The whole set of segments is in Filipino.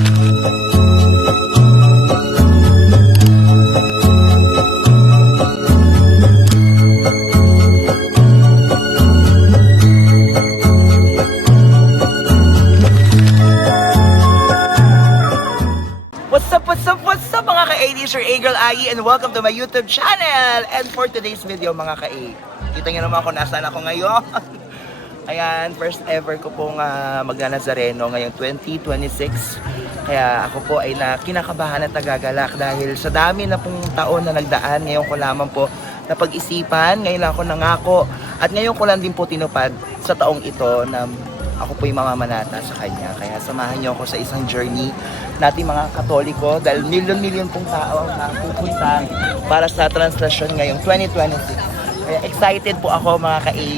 What's up mga ka-A? This is your A-Girl Ai and welcome to my YouTube channel. And for today's video mga ka-A, kita nyo naman kung nasaan ako ngayon. Ayan, first ever ko pong magna-Nazareno ngayong 2026. Kaya ako po ay kinakabahan at nagagalak dahil sa dami na pong taon na nagdaan. Ngayon ko lamang po napag-isipan, ngayon lang ako nangako. At ngayon ko lang din po tinupad sa taong ito na ako po yung mamamanata sa kanya. Kaya samahan niyo ako sa isang journey natin mga Katoliko dahil milyon-milyon pong tao ang pupunta para sa translasyon ngayong 2026. Kaya excited po ako mga ka-A.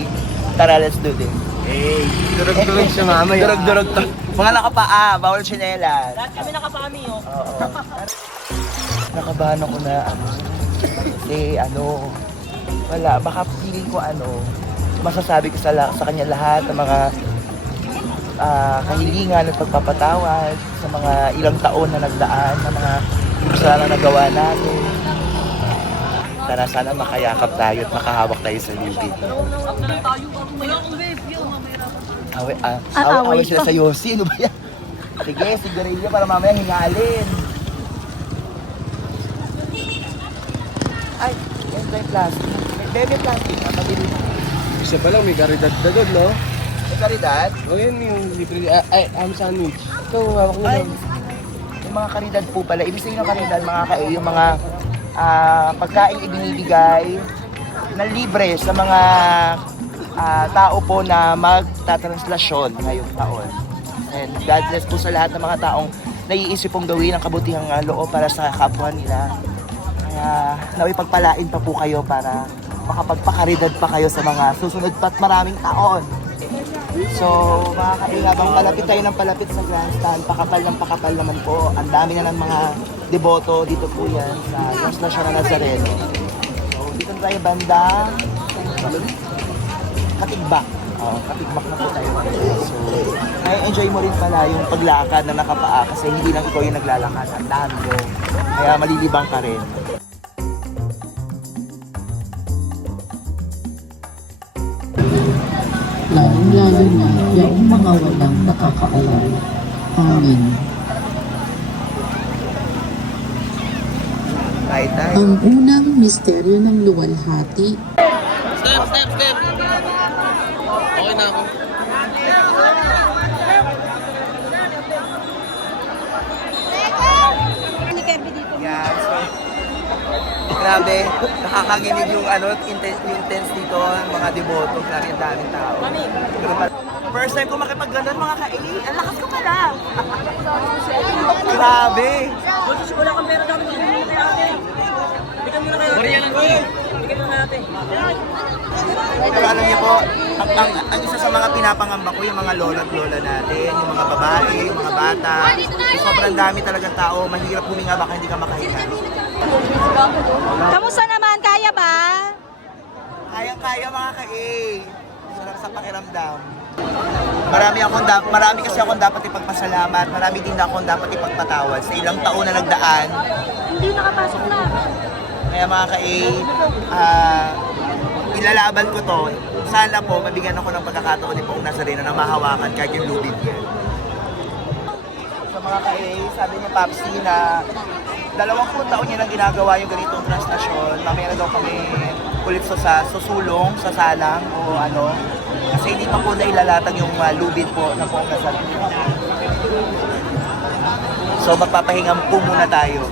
Tara, let's do this. Hey, durog-durog siya mama. Durog-durog to. Mga nakapaa, bawal tsinelas. Lahat kami nakapami, oh. Oo. Nakabahan ako na kasi wala, baka feeling ko masasabi ko sa kanya lahat ng mga kahilingan at pagpapatawad sa mga ilang taon na nagdaan, na mga kasalanan na nagawa natin. Sana makayakap tayo at makahawak tayo sa lubid. Away sila sa Yossi. Ano ba yan? Sige, sigarilyo para mamaya hingalin. Ay, yan ba yung plastic? May bebe plastic na pabili na. Isa pa lang, may karidad-dadod, no? May karidad? O yan yung libre, sandwich. Ito, hawak mo Ay, lang. yung mga karidad po pala. Ibig sabihin ng karidad mga ka-A, yung mga pagkain ibinibigay na libre sa mga tao po na magtatranslasyon ngayong taon. And God bless po sa lahat ng mga taong naiisip pong gawin ang kabutihang loob para sa kapwa nila. Kaya naway pagpalain pa po kayo para makapagpakaridad pa kayo sa mga susunod pa't maraming taon. So, mga kaingabang palapit tayo ng palapit sa grandstand, pakapal naman po. Ang dami na ng mga deboto dito po yan sa Translasyon ng Nazareno. So, dito tayo banda Katigbak. Katigbak na po tayo. So, may enjoy mo rin pala yung paglakad na nakapaa kasi hindi lang ikaw yung naglalakad. Ang dami mo. Kaya malilibang ka rin. Lalo na yung mga walang nakakaalam. Amen. Kahit tayo. Ang unang misteryo ng luwalhati. Step! Okay na ako. Yan, so, grabe, nakakanginig yung intense dito, ang mga deboto, grabe ang daming tao. First time ko makipag-ganon mga ka-A, ang lakas ko pala. Grabe. Wala kang pera kami ng ate. Bigyan mo na kayo. Bigyan mo na natin. Pero alam niyo po, ang isa sa mga pinapangamba ko, yung mga lola at lola natin, yung mga babae, yung mga bata. Sobrang dami talagang tao, mahirap huminga, baka hindi ka makahinga. Kamusta naman? Kaya ba? Kayang-kaya mga ka-A. Sarap sa pakiramdam. Marami kasi akong dapat ipagpasalamat. Marami din akong dapat ipagpatawad sa ilang taon na nagdaan. Hindi nakapasok na. Kaya mga ka-A, ilalaban ko to. Sana po, mabigyan ako ng pagkakataon ni Pong Nazareno na mahawakan kahit yung lubid niya. Sa mga ka-A, sabi ni Papsi na 20 taon niya nang ginagawa yung ganitong translasyon. Mamaya na daw kami ulit sa susulong, sa salang o kasi hindi pa po na ilalatag yung lubid po na Pong Nazareno. So magpapahinga po muna tayo.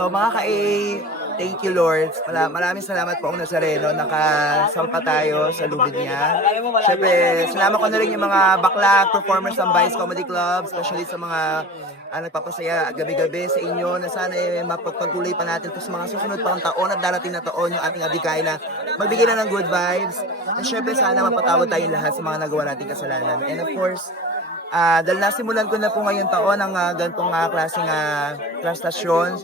So mga ka-A, thank you Lord. Maraming salamat po ang Nazareno. Nakasampa tayo sa lubid niya. Siyempre, sinama ko na rin yung mga bakla performers ng Vice Comedy Club, especially sa mga nagpapasaya gabi-gabi sa inyo na sana mapagpatuloy pa natin ito sa mga susunod pang taon at darating na taon yung ating abigay na magbigay na ng good vibes. And syempre sana mapatawad tayong lahat sa mga nagawa nating kasalanan. And of course, dahil nasimulan ko na po ngayong taon ang ganitong klaseng prestasyon,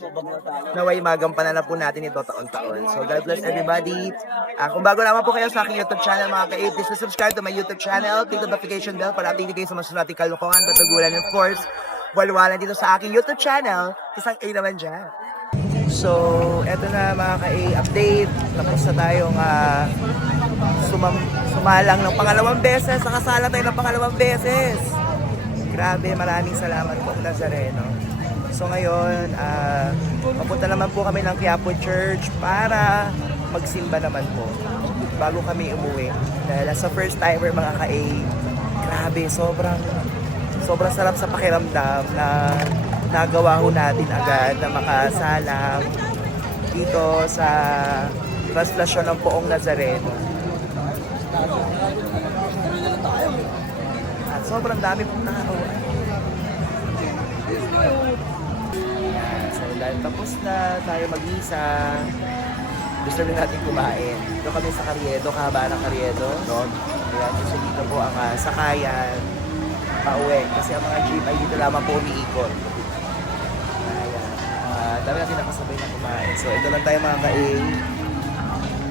naway magampanan na po natin ito taon-taon. So God bless everybody. Kung bago naman po kayo sa aking YouTube channel mga ka-A, please subscribe to my YouTube channel, click the notification bell para update kayo sa mga susunod nating kalokohan, batagulan, and of course, walwalan dito sa aking YouTube channel, isang A naman dyan. So, eto na mga ka-A, update. Tapos na tayong sumalang ng pangalawang beses. Nakasala tayo ng pangalawang beses. Grabe, maraming salamat po Nazareno. So ngayon, papunta naman po kami ng Quiapo Church para magsimba naman po bago kami umuwi. Dahil sa first timer mga ka-A, grabe, sobrang sarap sa pakiramdam na nagawa ho natin agad na makasalang dito sa translasyon ng Poong Nazareno. At sobrang dami pong tao. So dahil tapos na tayo mag-isa, gusto rin natin kumain. Dito kami sa Carriedo, kahaba ng Carriedo. Ayan, kasi dito po ang sakayan pauwi. Kasi ang mga jeep ay dito lamang po umiikot. Ayan. Dami natin nakasabay na kumain. So ito lang tayo mga ka-A.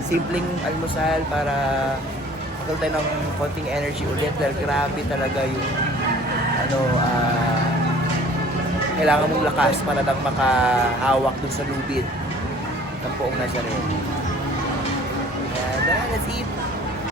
Simpleng almusal para magkaroon tayo ng konting energy ulit. Dahil grabe talaga yung kailangan mong lakas para lang makahawak dun sa lubid ng Poong Nazareno. Ayan, let's eat!